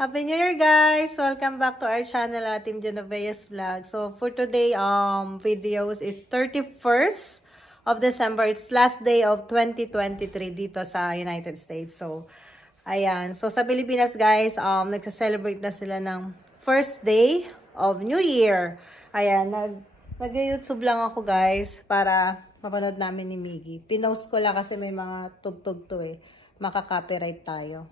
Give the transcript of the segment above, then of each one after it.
Happy New Year, guys! Welcome back to our channel, Team Genovea's Vlog. So, for today, videos is 31st of December. It's last day of 2023 dito sa United States. So, ayan. So, sa Pilipinas, guys, nagsa-celebrate na sila ng first day of New Year. Ayan, nag-YouTube lang ako, guys, para mapanood namin ni Miggy. Pinost ko lang kasi may mga tugtog to eh. Maka-copyright tayo.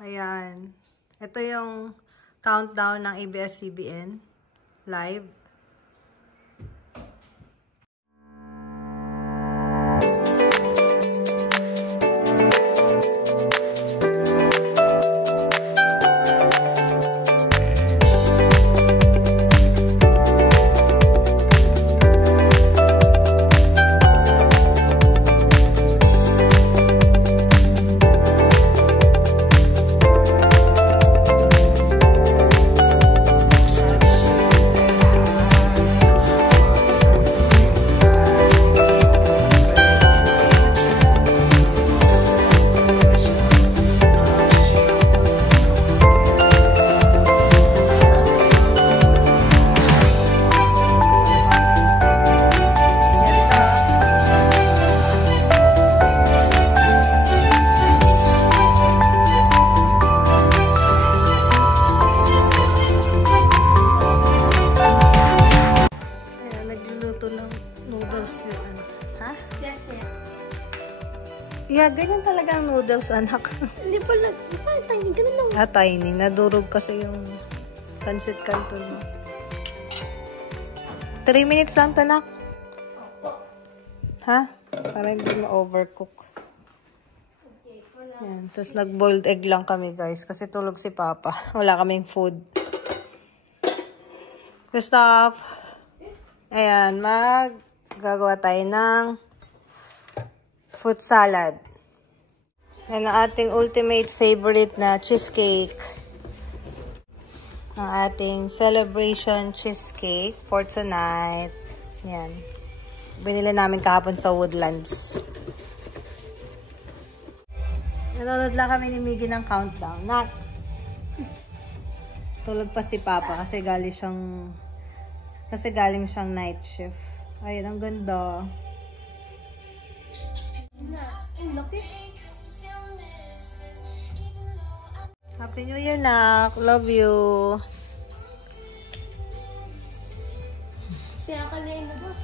Ayan. Ito yung countdown ng ABS-CBN live. Yeah, ganyan talaga ang noodles, anak. Hindi pala tiny. Ganun lang. Tiny. Nadurog kasi yung pancit canton mo. 3 minutes lang, tanak. Ha? Para hindi ma-overcook. Yan. Tapos nag-boiled egg lang kami, guys. Kasi tulog si Papa. Wala kaming food. Gustav. Ayan. Gagawa tayo ng fruit salad. Yan ang ating ultimate favorite na cheesecake. Ang ating celebration cheesecake for tonight. Yan. Binili namin kahapon sa Woodlands. Nanonood lang kami ni Miggy ng countdown. Tulog pa si Papa kasi galing siyang night shift. Ayun, ang ganda. Happy New Year, nak. Love you. Siya ka na yung labas.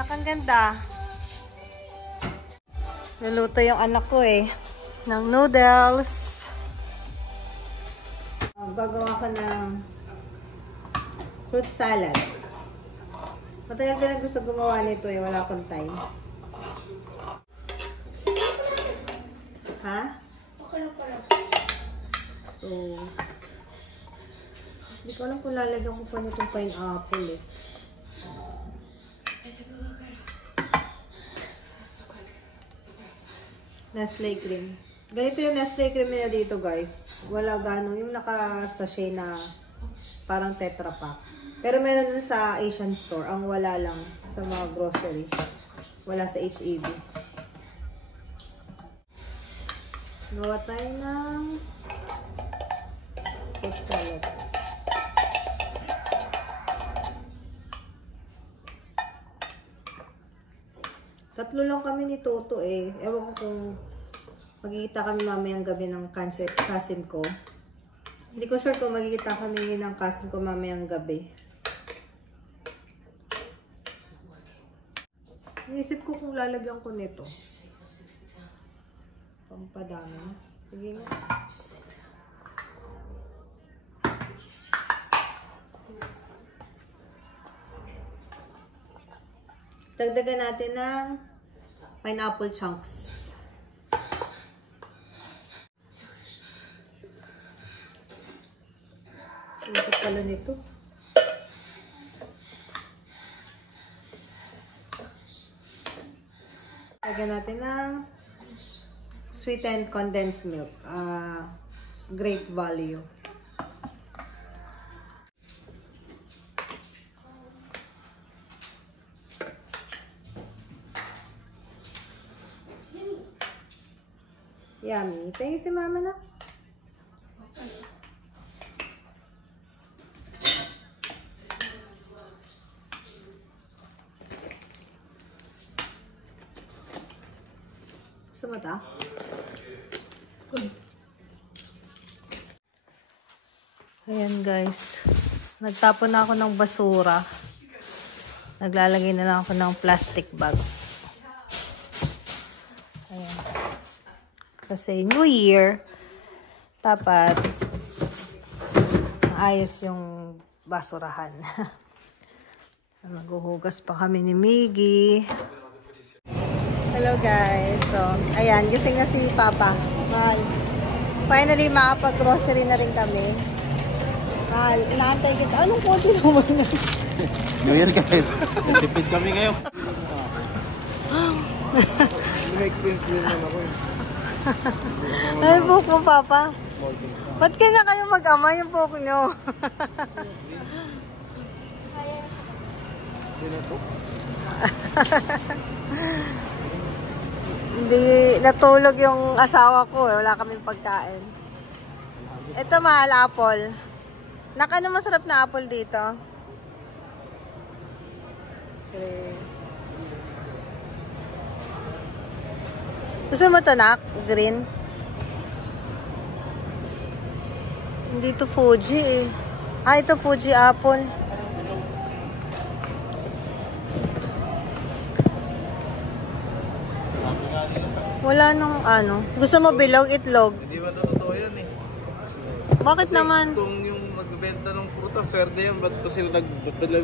Nakang ganda. Naluto yung anak ko eh. Ng noodles. Gagawa ko ng fruit salad. Matagal ka na gusto gumawa nito eh. Wala akong time. Ha? Okay lang pala. So, hindi ko alam kung lalagyan ko pa nitong pineapple eh. Nestle cream. Ganito yung Nestle cream nila dito, guys. Wala gano'n. Yung naka-sachet na parang Tetra Pak. Pero meron din sa Asian store. Ang wala lang sa mga grocery. Wala sa HEB. Gawa tayo ng fruit salad. Tatlo lang kami ni Toto eh. Ewan ko kung magkikita kami mamayang gabi ng cousin ko. Hindi ko sure kung magkikita kami ng cousin ko mamayang gabi. Iisip ko kung lalagyan ko nito. Pampadami. Sige nga. Dagdagan natin ng pineapple chunks. Ito pala nito. Lagyan natin ng sweetened condensed milk. Great value. Yummy. Pengi si mama na. Gusto mo ta? Ayan guys. Nagtapon na ako ng basura. Naglalagay na lang ako ng plastic bag. Ayan. Kasi New Year, dapat ayos yung basurahan. Maghuhugas pa kami ni Miggy. Hello guys. So, ayan, gising na si Papa. Mahal. Finally, makapag-grocery na rin kami. Mahal, inaantay kita. Anong konti naman na? New Year guys. Tipid kami ngayon. May expense din naman ako. Ay, buhok mo, Papa. Ba't ka na kayo mag-ama yung buhok nyo? Hindi natulog yung asawa ko. Wala kaming pagkain. Ito, mahal, apple. Ano masarap na apple dito? Okay. Gusto mo ito, nak? Green? Hindi ito Fuji eh. Ah, ito Fuji apple. Wala nung ano. Gusto mo bilog, itlog? Hindi ba totoo yan eh? Bakit Kasi naman? kung yung nagbebenta ng prutas, swerte yan. Ba't pa sila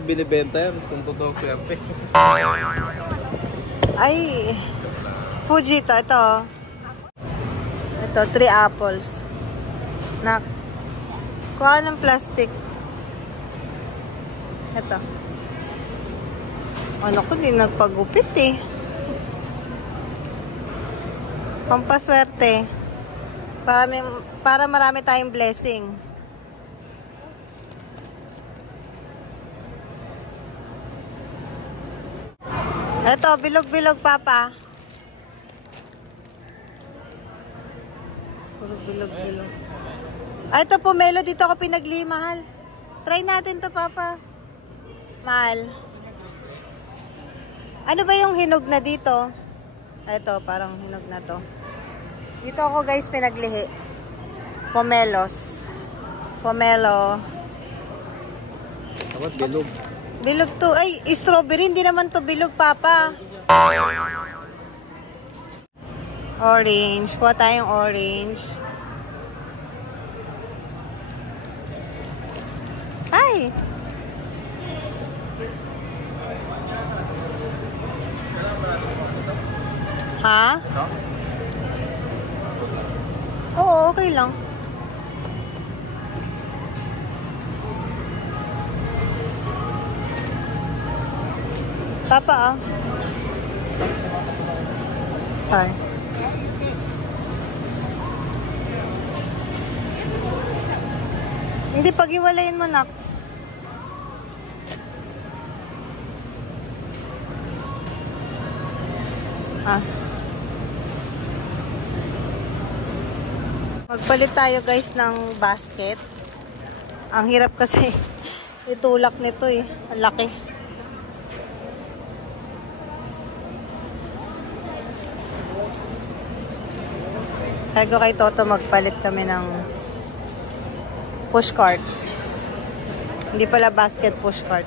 binibenta yan kung totoong swerte? Ay, Fuji to. Ito. Ito, 3 apples. Nak. Kuha ng plastic. Ito. Ano ko, di nagpagupit eh. Pampaswerte. Para marami tayong blessing. Ito, bilog-bilog, Papa. Puro bilog-bilog. Ah, ito, pomelo. Dito ako pinagli, mahal. Try natin to, Papa. Mahal. Ano ba yung hinog na dito? Ito, parang hinog na to. Dito ako, guys, pinaglihi. Pomelos. Pomelo. Dapat bilog. Bilog to. Ay, strawberry. Hindi naman to bilog, Papa. Orange. Kuha tayong orange. Ay! Ha? Ito? Oo, okay lang. Papa, ah. Sorry. Hindi, pag-iwalayin mo, nak. Ah. Magpalit tayo, guys, ng basket. Ang hirap kasi itulak nito eh. Ang laki. Kaya ko kay Toto magpalit kami ng pushcart. Hindi pala basket, pushcart.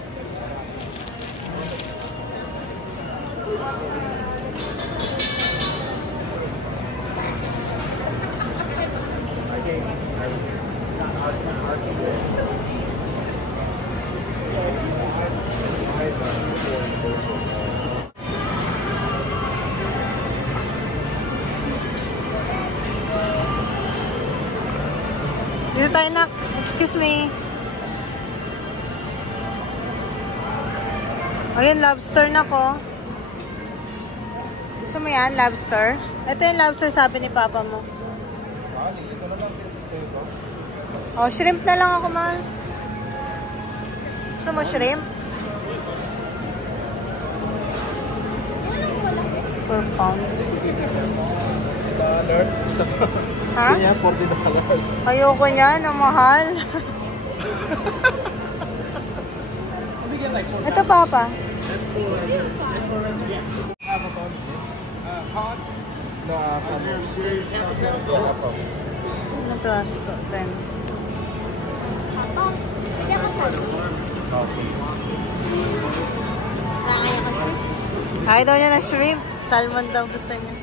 Dito tayo, nak. Excuse me. Ayun, lobster na ko. Gusto mo yan, lobster? Ito yung lobster, sabi ni Papa mo. Oh, shrimp na lang ako, mahal. Gusto mo shrimp? Per pound. Ha? Kanya, $40. Ayoko niyan, ang mahal. Ito, Papa. Ano to? 10. Hindi ako sa... Nakaya kasi. Kaya daw niya ng shrimp. Salmon daw gusto niya.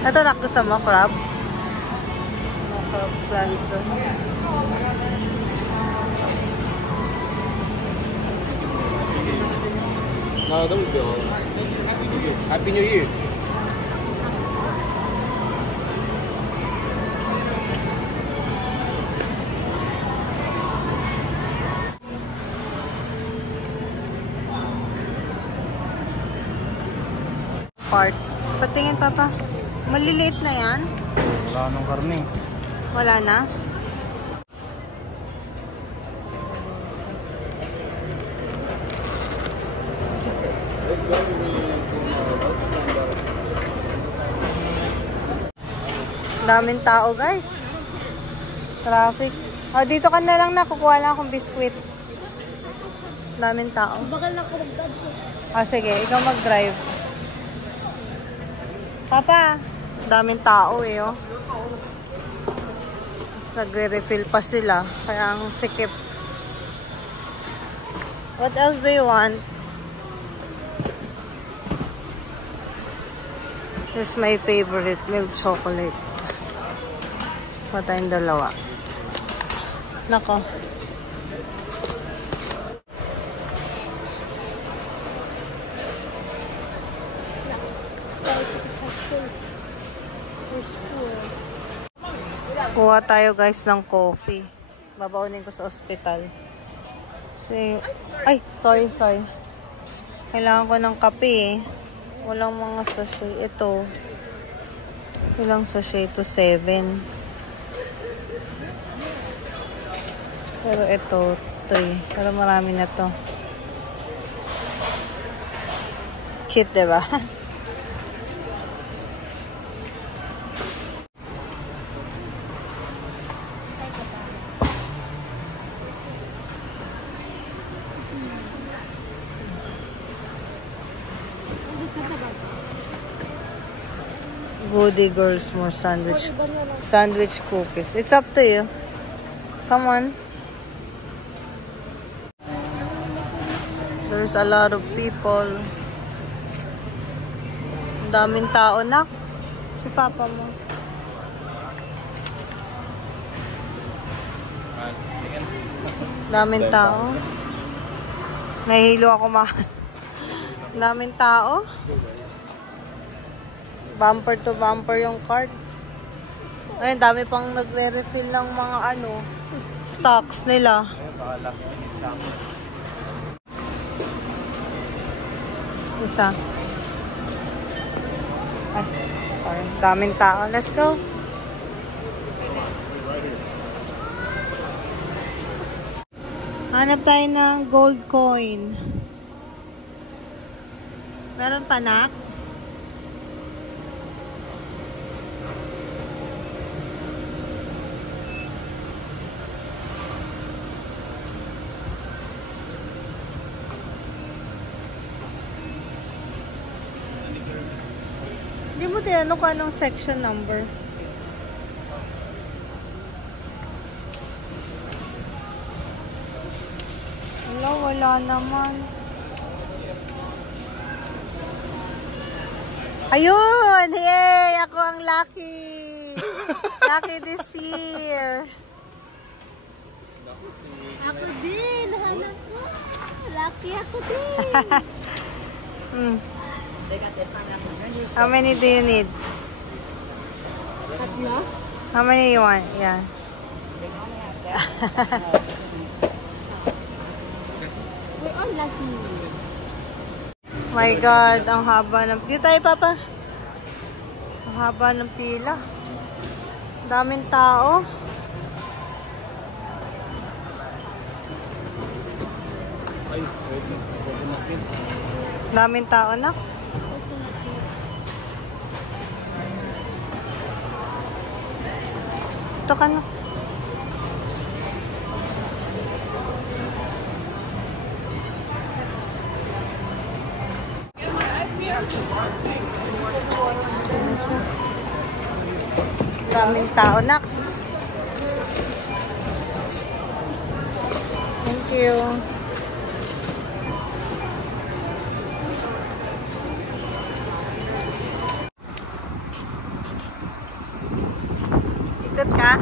Ito nak gusto mo, crab? Crab plus to. No, that would be all. Happy New Year. Part. Patingin, Papa. Maliliit na yan? Wala nang karne. Wala na? Daming tao, guys. Traffic. Oh, dito ka na lang na. Kukuha lang akong biskwit. Daming tao. Bakal na ako mag-dodge. Ah, sige. Ikaw mag-drive. Papa, daming tao eh, oh. Nagre-refill pa sila. Kaya ang sikip. What else do you want? This is my favorite, milk chocolate. Patayin dalawa. Nako. Kuha tayo guys ng coffee. Babaunin ko sa ospital. Ay, sorry. Kailangan ko ng kape eh. Walang mga sachet. Ito. Ilang sachet? Ito 7. Pero ito 3. Pero marami na to. Cute, diba? Goody girls, more sandwich cookies. It's up to you. Come on. There's a lot of people. Daming tao na. Si Papa mo. Daming tao. Nahihilo ako Daming tao. Bumper to bumper yung cart. Ayun, dami pang nagre-refill ng mga stocks nila. Isa. Ay, sorry. Daming tao. Let's go. Hanap tayo ng gold coin. Meron pa, nak? Hindi mo tinanong kung anong section number. Wala naman. Ayun! Yay! Ako ang lucky! Lucky this year! Ako din! Nahanap ko! Lucky ako din! How many do you need? Tatlo? How many you want? Yeah. We're all lucky. My God, ang haba ng... Dito tayo, Papa. Ang haba ng pila. Daming tao. Daming tao na. Ito ka na. Daming tao na. Thank you. Ikot ka?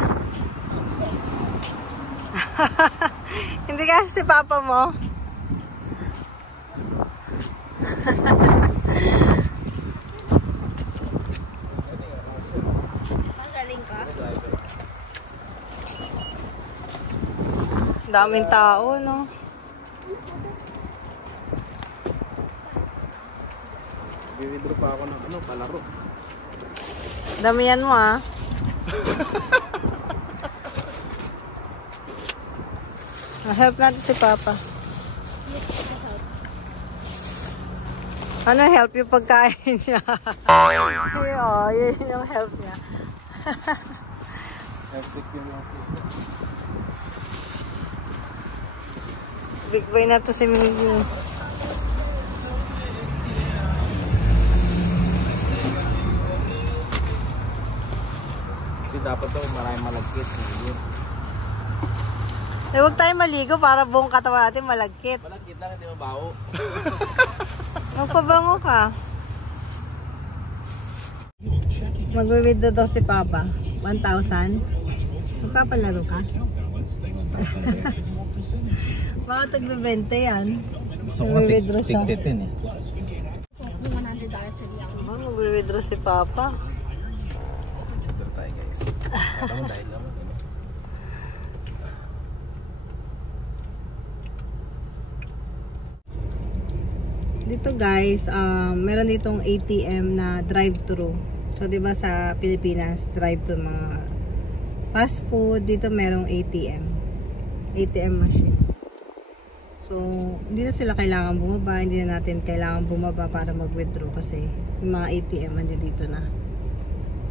Hindi ka si papa mo? Magaling ka? Daming tao, no? Bibidro pa ako ng palaro. Damihan mo, ah. Help natin si Papa. Ano help? Yung pagkain niya. Oo, yun yung help niya. Big boy na to si Miggy. Kasi dapat daw maraming malagkit. Eh, huwag tayo maligo para buong katawan natin malagkit. Malagkit lang, hindi mabaho. Magpabango ka. Mag-withdraw daw si Papa. 1,000. Magpapalaro ka? Baka tagbe-20 yan. Mag-withdraw siya. Tigtitin eh. $100 sa liyaw. Mag-withdraw si Papa. Ito tayo guys. Kata mo dahil naman. Dito guys, meron ditong ATM na drive-thru. So, di ba sa Pilipinas, drive-thru mga fast food, dito merong ATM machine. So, hindi na sila kailangan bumaba, hindi na natin kailangan bumaba para mag-withdraw kasi yung mga ATM andyan dito na.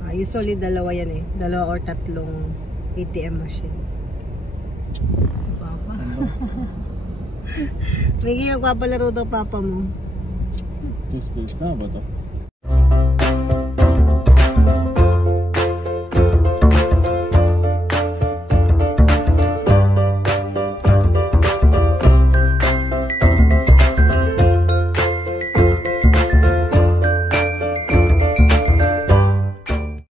Usually, dalawa yan eh. Dalawa or tatlong ATM machine. Si Papa. Miggy, magpapalaro daw Papa mo. Two space na ba ito?